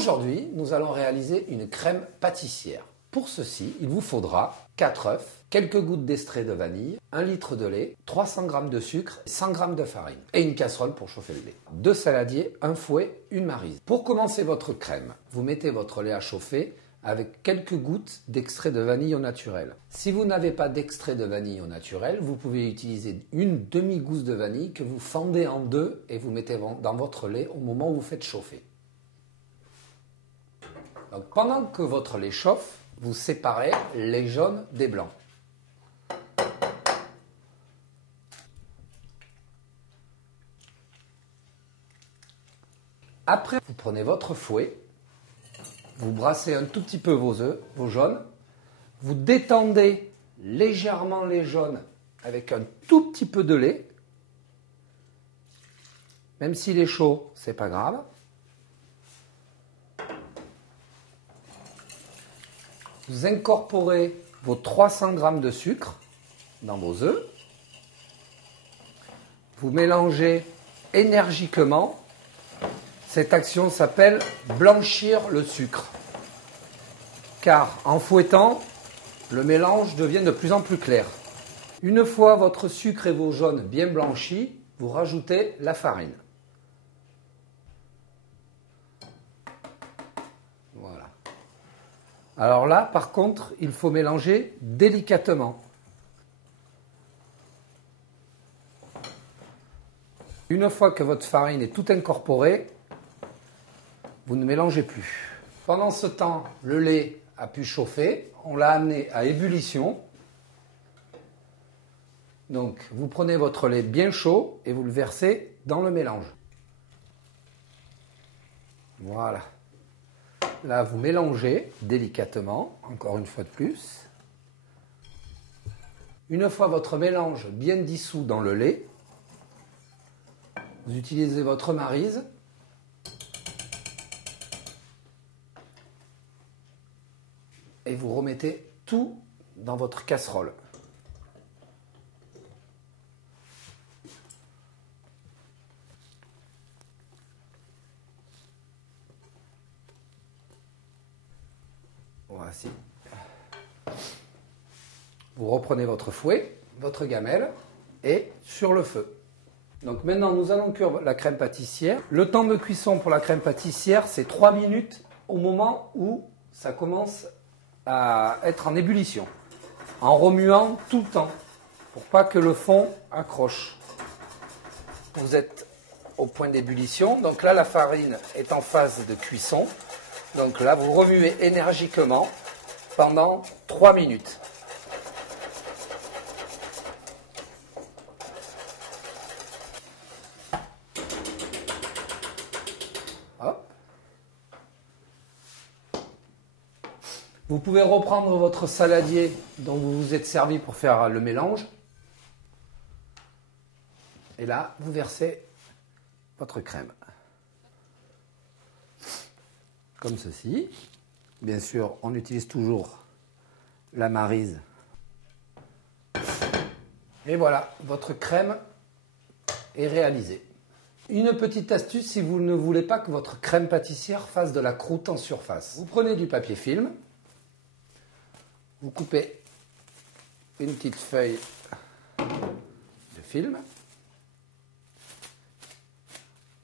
Aujourd'hui, nous allons réaliser une crème pâtissière. Pour ceci, il vous faudra 4 œufs, quelques gouttes d'extrait de vanille, 1 litre de lait, 300 g de sucre, 100 g de farine et une casserole pour chauffer le lait. 2 saladiers, un fouet, une maryse. Pour commencer votre crème, vous mettez votre lait à chauffer avec quelques gouttes d'extrait de vanille au naturel. Si vous n'avez pas d'extrait de vanille au naturel, vous pouvez utiliser une demi-gousse de vanille que vous fendez en deux et vous mettez dans votre lait au moment où vous faites chauffer. Donc, pendant que votre lait chauffe, vous séparez les jaunes des blancs. Après, vous prenez votre fouet, vous brassez un tout petit peu vos œufs, vos jaunes, vous détendez légèrement les jaunes avec un tout petit peu de lait. Même s'il est chaud, c'est pas grave. Vous incorporez vos 300 g de sucre dans vos œufs. Vous mélangez énergiquement. Cette action s'appelle blanchir le sucre. Car en fouettant, le mélange devient de plus en plus clair. Une fois votre sucre et vos jaunes bien blanchis, vous rajoutez la farine. Voilà. Alors là, par contre, il faut mélanger délicatement. Une fois que votre farine est tout incorporée, vous ne mélangez plus. Pendant ce temps, le lait a pu chauffer, on l'a amené à ébullition. Donc, vous prenez votre lait bien chaud et vous le versez dans le mélange. Voilà. Là, vous mélangez délicatement, encore une fois de plus. Une fois votre mélange bien dissous dans le lait, vous utilisez votre maryse. Et vous remettez tout dans votre casserole. Voici. Vous reprenez votre fouet, votre gamelle et sur le feu. Donc maintenant, nous allons cuire la crème pâtissière. Le temps de cuisson pour la crème pâtissière, c'est 3 minutes au moment où ça commence à être en ébullition, en remuant tout le temps pour pas que le fond accroche. Vous êtes au point d'ébullition, donc là la farine est en phase de cuisson, donc là vous remuez énergiquement pendant 3 minutes. Hop. Vous pouvez reprendre votre saladier dont vous vous êtes servi pour faire le mélange. Et là, vous versez votre crème. Comme ceci. Bien sûr, on utilise toujours la maryse. Et voilà, votre crème est réalisée. Une petite astuce si vous ne voulez pas que votre crème pâtissière fasse de la croûte en surface. Vous prenez du papier film. Vous coupez une petite feuille de film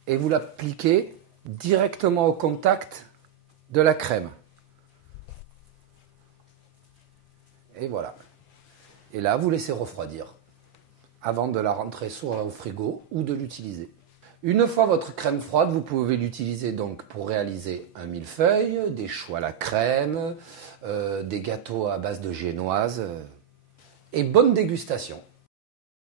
et vous l'appliquez directement au contact de la crème. Et voilà. Et là, vous laissez refroidir avant de la rentrer soit au frigo ou de l'utiliser. Une fois votre crème froide, vous pouvez l'utiliser donc pour réaliser un millefeuille, des choux à la crème, des gâteaux à base de génoise. Et bonne dégustation!